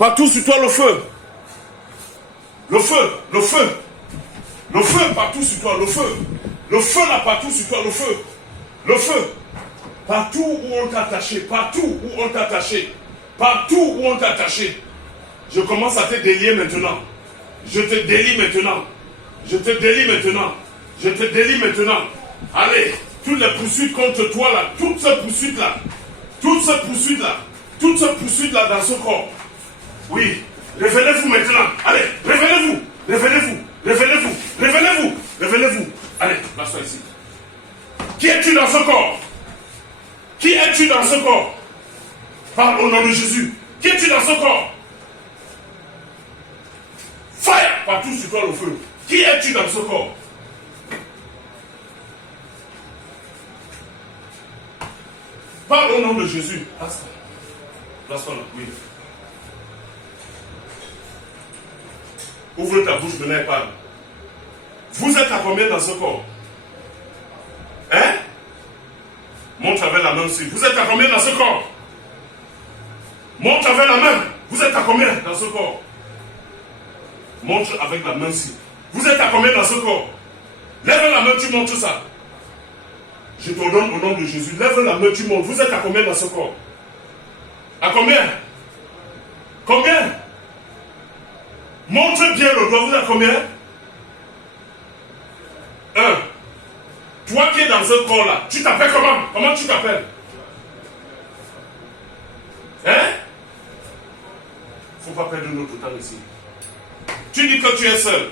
Partout sur toi, le feu. Le feu, le feu. Le feu partout sur toi, le feu. Le feu là, partout sur toi, le feu. Le feu. Partout où on t'a attaché, partout où on t'a attaché. Partout où on t'a attaché. Je commence à te délier maintenant. Je te délie maintenant. Je te délie maintenant. Je te délie maintenant. Allez, toutes les poursuites contre toi là, toutes ces poursuites là, toutes ces poursuites là, toutes ces poursuites là dans ce corps. Oui, révélez-vous maintenant. Allez, révélez-vous, révélez-vous, révélez-vous, révélez-vous, révélez-vous. Allez, place-toi ici. Qui es-tu dans ce corps? Qui es-tu dans ce corps? Parle au nom de Jésus. Qui es-tu dans ce corps? Fire partout sur toi le feu. Qui es-tu dans ce corps? Parle au nom de Jésus. Place-toi là, oui. Ouvre ta bouche, venez et parle. Vous êtes à combien dans ce corps? Hein? Montre avec la main aussi. Vous êtes à combien dans ce corps? Montre avec la main. Vous êtes à combien dans ce corps? Montre avec la main aussi. Vous êtes à combien dans ce corps? Lève la main, tu montres ça. Je te donne au nom de Jésus. Lève la main, tu montres. Vous êtes à combien dans ce corps? À combien? Combien? Montre bien le doigt. Vous êtes à combien? 1. Toi qui es dans ce corps-là, tu t'appelles comment? Comment tu t'appelles? Hein? Faut pas perdre notre temps ici. Tu dis que tu es seul.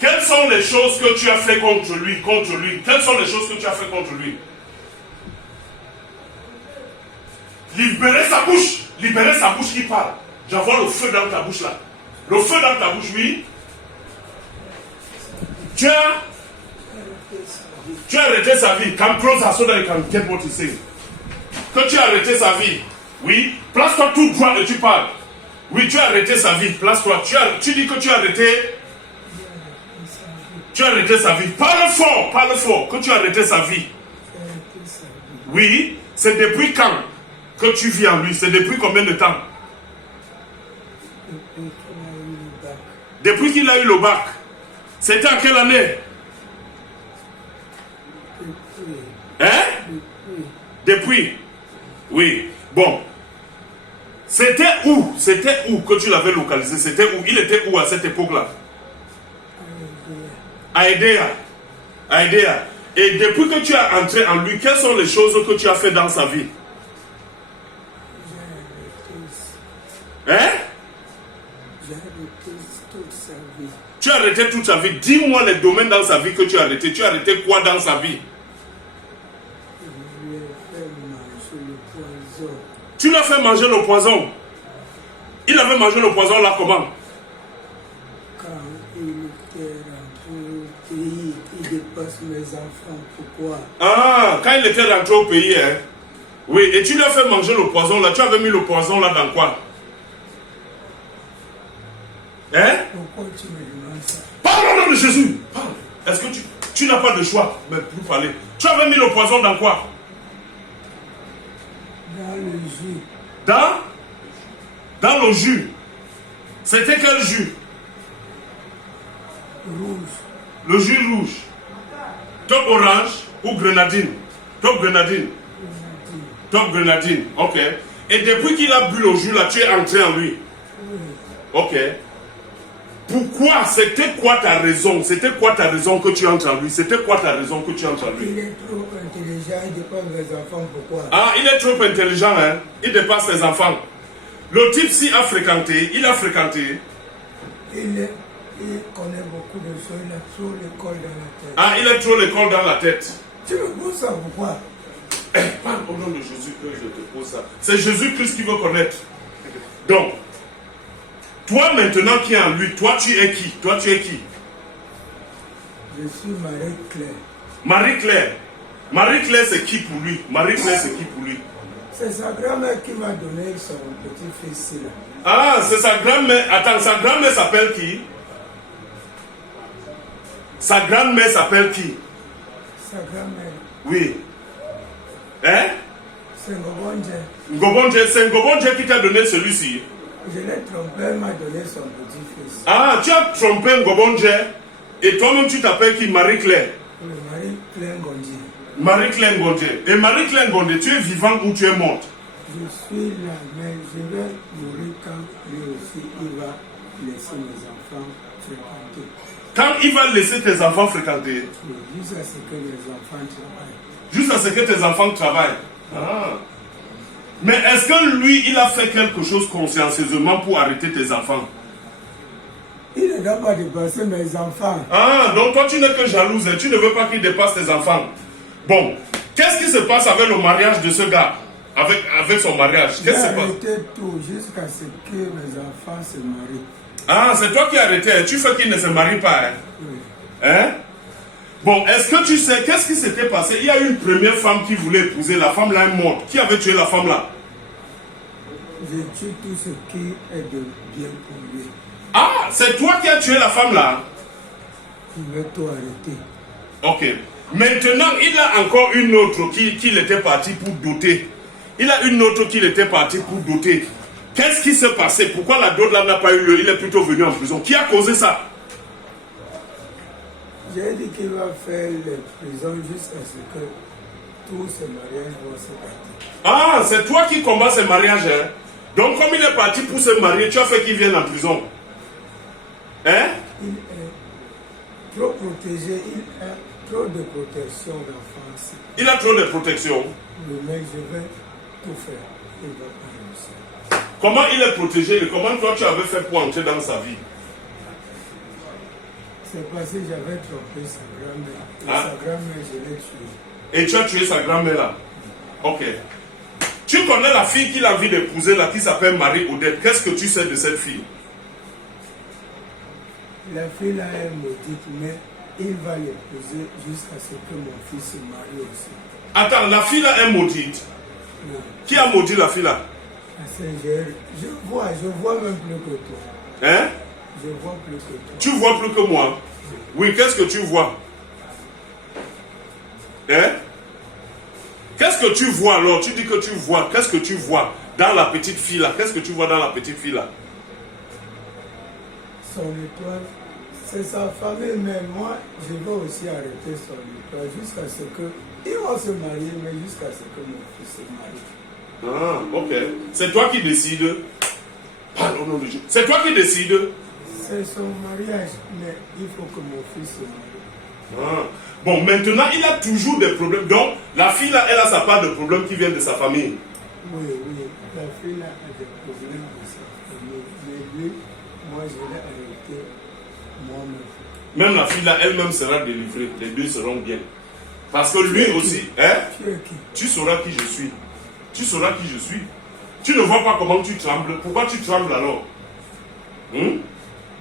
Quelles sont les choses que tu as fait contre lui? Contre lui? Quelles sont les choses que tu as fait contre lui? Libérer sa bouche. Libérer sa bouche qui parle. J'envoie le feu dans ta bouche là. Le feu dans ta bouche, oui. Tu as arrêté sa vie. Come closer so that you can get what you say. Que tu as arrêté sa vie. Oui. Place-toi tout droit et tu parles. Oui, tu as arrêté sa vie. Place-toi. Tu dis que tu as arrêté. Tu as arrêté sa vie. Parle fort, que tu as arrêté sa vie. Oui, c'est depuis quand que tu vis en lui? C'est depuis combien de temps? Depuis qu'il a eu le bac. C'était en quelle année? Hein? Depuis. Oui. Bon. C'était où? C'était où que tu l'avais localisé? C'était où? Il était où à cette époque-là? À Edea. Et depuis que tu as entré en lui, quelles sont les choses que tu as fait dans sa vie? Hein? J'ai arrêté toute sa vie. Tu as arrêté toute sa vie. Dis-moi les domaines dans sa vie que tu as arrêté. Tu as arrêté quoi dans sa vie? Je lui ai fait manger le poison. Tu lui as fait manger le poison. Il avait mangé le poison là comment? Quand il était rentré au pays, il dépasse mes enfants. Pourquoi? Ah, quand il était rentré au pays, hein? Oui, et tu lui as fait manger le poison là. Tu avais mis le poison là dans quoi? Hein? Pourquoi tu me demandes ça? Parle au nom de Jésus. Parle. Est-ce que tu n'as pas de choix? Mais pour parler. Tu avais mis le poison dans quoi? Dans le jus. Dans le jus. C'était quel jus? Rouge. Le jus rouge. Top orange ou grenadine? Top grenadine. Top grenadine. Ok. Et depuis qu'il a bu le jus là, tu es entré en lui. Oui. Ok. Pourquoi? C'était quoi ta raison? C'était quoi ta raison que tu entres en lui? C'était quoi ta raison que tu entres en lui? Il est trop intelligent, il dépasse mes enfants. Pourquoi? Ah, il est trop intelligent, hein? Il dépasse ses enfants. Le type il a fréquenté. Il connaît beaucoup de choses, il a trop l'école dans la tête. Ah, il a trop l'école dans la tête. Tu me poses ça pourquoi? Parle au nom de Jésus que je te pose ça. C'est Jésus-Christ qui veut connaître. Donc, toi maintenant qui es en lui, toi tu es qui? Toi tu es qui? Je suis Marie-Claire. Marie-Claire. Marie-Claire c'est qui pour lui? Marie-Claire c'est qui pour lui? C'est sa grand-mère qui m'a donné son petit-fils là. Ah, c'est sa grand-mère. Attends, sa grand-mère s'appelle qui? Sa grand-mère s'appelle qui? Sa grand-mère. Oui. Hein? C'est Ngobonje. Ngobonje, c'est Ngobonje qui t'a donné celui-ci. Je l'ai trompé, elle m'a donné son petit-fils. Ah, tu as trompé Ngobondje et toi-même tu t'appelles qui? Marie-Claire. Oui, Marie-Claire Gondier. Marie-Claire Ngondje. Et Marie-Claire Ngondje, tu es vivante ou tu es morte? Je suis là, mais je vais mourir quand lui aussi il va laisser mes enfants fréquenter. Quand il va laisser tes enfants fréquenter? Oui, jusqu'à ce que les enfants travaillent. Jusqu'à ce que tes enfants travaillent. Ah. Mais est-ce que lui, il a fait quelque chose consciencieusement pour arrêter tes enfants? Il ne doit pas dépasser mes enfants. Ah, donc toi tu n'es que jalouse, tu ne veux pas qu'il dépasse tes enfants. Bon, qu'est-ce qui se passe avec le mariage de ce gars? Avec son mariage, J'ai qu'est-ce qui se passe? arrêté tout jusqu'à ce que mes enfants se marient. Ah, c'est toi qui as arrêté, tu fais qu'il ne se marie pas. Hein? Oui. Hein? Bon, est-ce que tu sais, qu'est-ce qui s'était passé? Il y a une première femme qui voulait épouser, la femme là est morte. Qui avait tué la femme là? Je tue tout ce qui est de bien pour lui. Ah, c'est toi qui as tué la femme là? Je vais tout arrêter. Ok. Maintenant, il a encore une autre qu'il était parti pour doter. Il a une autre qu'il était parti pour doter. Qu'est-ce qui s'est passé? Pourquoi la dot là n'a pas eu lieu? Il est plutôt venu en prison. Qui a causé ça? J'ai dit qu'il va faire les prisons jusqu'à ce que tous ces mariages vont se passer. Ah, c'est toi qui combats ces mariages. Hein? Donc, comme il est parti pour se marier, tu as fait qu'il vienne en prison. Hein? Il est trop protégé, il a trop de protection d'enfance. Il a trop de protection. Oui, mais je vais tout faire. Il va pas réussir. Comment il est protégé et comment toi tu avais fait pour entrer dans sa vie? C'est parce que j'avais trompé sa grand-mère. Et Ah. sa grand-mère, je l'ai tuée. Et tu as tué sa grand-mère là? Ok. Tu connais la fille qu'il a envie d'épouser là, qui s'appelle Marie-Odette. Qu'est-ce que tu sais de cette fille? La fille là est maudite, mais il va l'épouser jusqu'à ce que mon fils se marie aussi. Attends, la fille là est maudite. Oui. Qui a maudit la fille là? Parce que je vois même plus que toi. Hein? Je vois plus que toi. Tu vois plus que moi? Oui, qu'est-ce que tu vois? Hein? Qu'est-ce que tu vois alors? Tu dis que tu vois. Qu'est-ce que tu vois dans la petite fille là? Qu'est-ce que tu vois dans la petite fille là? Son étoile, c'est sa famille, mais moi, je vais aussi arrêter son étoile jusqu'à ce que. Ils vont se marier, mais jusqu'à ce que mon fils se marie. Ah, ok. C'est toi qui décides. Pardon, nom de Dieu. C'est toi qui décides. C'est son mariage, mais il faut que mon fils se marie. Ah. Bon, maintenant, il a toujours des problèmes. Donc, la fille là, elle a sa part de problèmes qui viennent de sa famille. Oui, la fille là a des problèmes de sa famille, mais lui, moi, je l'ai arrêté moi-même. Même la fille là, elle-même sera délivrée. Les deux seront bien. Parce que lui aussi, hein? Tu es qui? Tu sauras qui je suis. Tu sauras qui je suis. Tu ne vois pas comment tu trembles. Pourquoi tu trembles alors?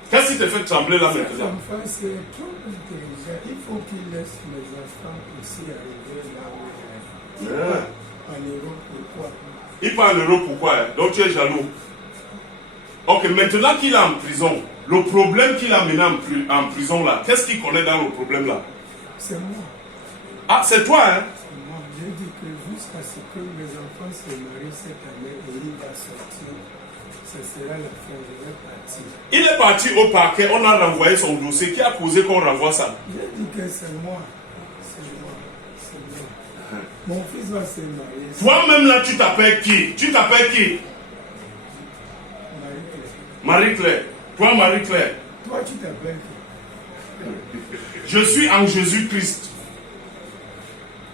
Qu'est-ce qui te fait trembler là Cet maintenant? enfant, c'est trop intelligent. Il faut qu'il laisse mes enfants aussi arriver là où il est. Il part en Europe, pourquoi? Il part en Europe, pourquoi? Hein? Donc tu es jaloux. Ok, maintenant qu'il est en prison, le problème qu'il a mené en prison là, qu'est-ce qu'il connaît dans le problème là? C'est moi. Ah, c'est toi, hein? C'est moi. J'ai dit que jusqu'à ce que mes enfants se marient cette année et il va sortir, ce sera la fin. Je vais partir. Il est parti au parquet, on a renvoyé son dossier. Qui a causé qu'on renvoie ça? J'ai dit que c'est moi. C'est moi. C'est moi. Mon fils va se marier. Toi-même là, tu t'appelles qui? Tu t'appelles qui? Marie-Claire. Marie-Claire. Toi, Marie-Claire. Toi, tu t'appelles qui? Je suis en Jésus-Christ.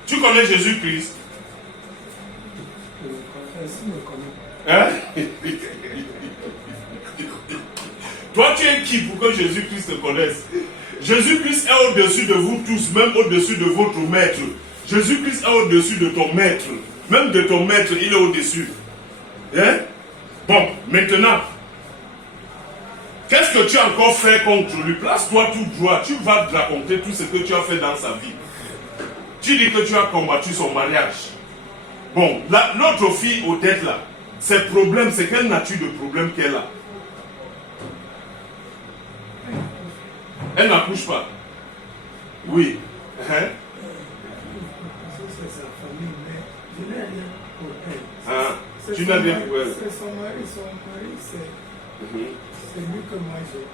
Tu connais Jésus-Christ? Je le connais. Est-ce que je le connais? Hein? Toi, tu es qui pour que Jésus-Christ te connaisse? Jésus-Christ est au-dessus de vous tous, même au-dessus de votre maître. Jésus-Christ est au-dessus de ton maître. Même de ton maître, il est au-dessus. Hein? Bon, maintenant, qu'est-ce que tu as encore fait contre lui? Place-toi tout droit. Tu vas te raconter tout ce que tu as fait dans sa vie. Tu dis que tu as combattu son mariage. Bon, l'autre fille, Odette là, ses problèmes, c'est quelle nature de problème qu'elle a? Elle n'accouche pas. Oui. Hein? C'est sa famille, mais je n'ai rien pour elle. Ah. Tu n'as rien. Ouais. C'est son mari, c'est lui que moi je veux.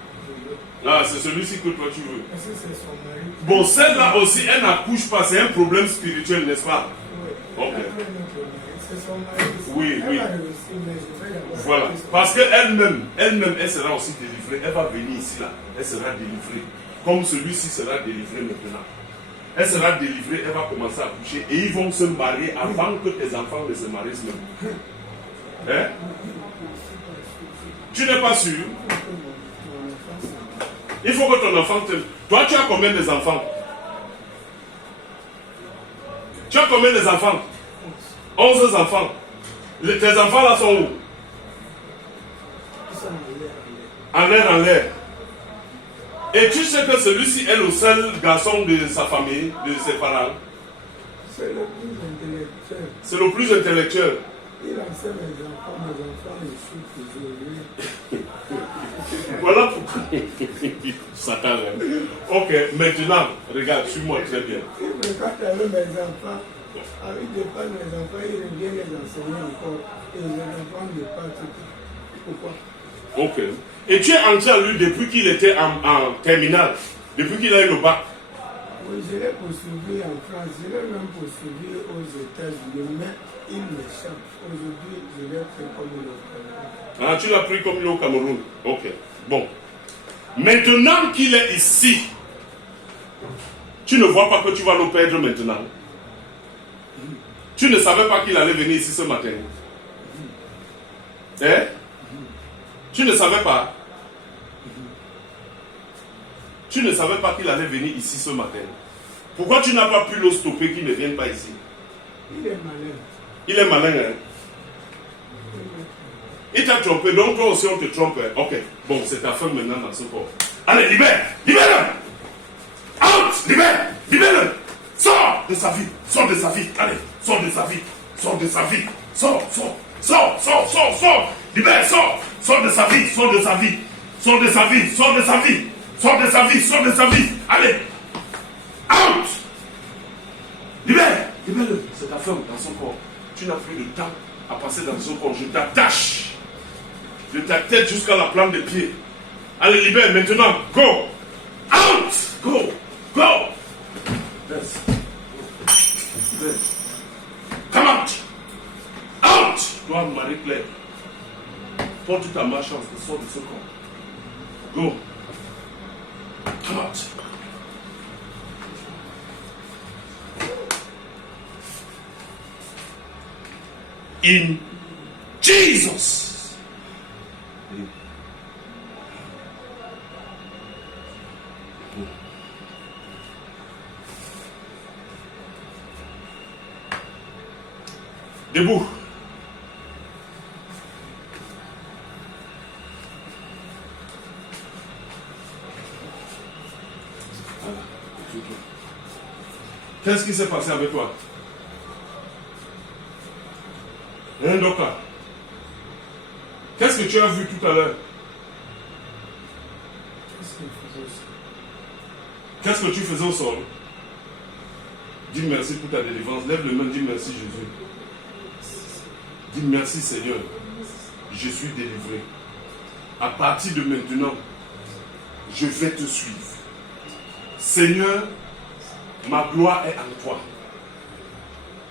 Ah, c'est celui-ci que toi tu veux. Parce que c'est son mari. Bon, celle-là aussi, elle n'accouche pas, c'est un problème spirituel, n'est-ce pas? Oui. Ok. C'est son mari. Oui, Elle oui. va réussir, mais je vais d'abord. Voilà. Parce qu'elle-même, elle sera aussi délivrée. Elle va venir ici, là. Elle sera délivrée. Comme celui-ci sera délivré maintenant. Elle sera délivrée, elle va commencer à coucher et ils vont se marier avant que tes enfants ne se marient même. Hein? Tu n'es pas sûr? Il faut que ton enfant t'aime. Toi, tu as combien des enfants? Tu as combien des enfants? 11 enfants. Tes enfants là sont où? En l'air, en l'air. Et tu sais que celui-ci est le seul garçon de sa famille, de ses parents. C'est le plus intellectuel. C'est le plus intellectuel. Il enseigne mes enfants échouent toujours. Voilà pourquoi. Satan. Ok, maintenant, regarde, suis-moi très bien. Il regarde avec mes enfants. Avec des pas mes enfants, il revient les enseigner encore. Et les enfants ne partent pas. Pourquoi? Ok. Et tu es entré à lui depuis qu'il était en terminale, depuis qu'il a eu le bac. Oui, je l'ai poursuivi en France, je l'ai même poursuivi aux États-Unis, mais il m'échappe. Aujourd'hui, je l'ai pris comme il est au Cameroun. Ah, tu l'as pris comme il est au Cameroun. Ok. Bon. Maintenant qu'il est ici, tu ne vois pas que tu vas le perdre maintenant. Tu ne savais pas qu'il allait venir ici ce matin. Hein? Tu ne savais pas? Tu ne savais pas qu'il allait venir ici ce matin. Pourquoi tu n'as pas pu le stopper qu'il ne vienne pas ici? Il est malin. Il est malin, hein? Il t'a trompé, donc toi aussi on te trompe. Hein? Ok, bon, c'est ta femme maintenant dans ce corps. Allez, libère! Libère-le! Out! Libère! Libère-le! Sors de sa vie! Sors de sa vie! Allez, sors de sa vie! Sors de sa vie! Sors! Libère! Sors de sa vie! Sors de sa vie! Sors de sa vie! Sors de sa vie! Sors de sa vie! Sors de sa vie! Allez! Out! Libère! Libère-le! C'est ta femme dans son corps. Tu n'as plus de temps à passer dans son corps. Je t'attache de ta tête jusqu'à la plante des pieds. Allez, libère maintenant. Go! Out! Go! Yes. Yes. Come out! Out! Toi, Marie-Claire, porte ta malchance et sors de ce corps. Go! Come out! In Jesus. Debout. Qu'est-ce qui s'est passé avec toi? Hein, docteur? Qu'est-ce que tu as vu tout à l'heure? Qu'est-ce que tu faisais au sol? Dis merci pour ta délivrance. Lève le main, dis merci Jésus. Dis merci Seigneur. Je suis délivré. À partir de maintenant, je vais te suivre. Seigneur, ma gloire est en toi.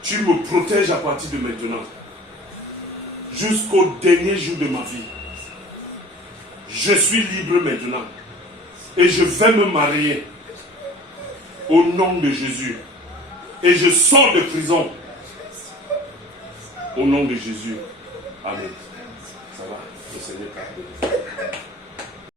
Tu me protèges à partir de maintenant. Jusqu'au dernier jour de ma vie. Je suis libre maintenant. Et je vais me marier. Au nom de Jésus. Et je sors de prison. Au nom de Jésus. Amen. Ça va, le Seigneur t'a béni.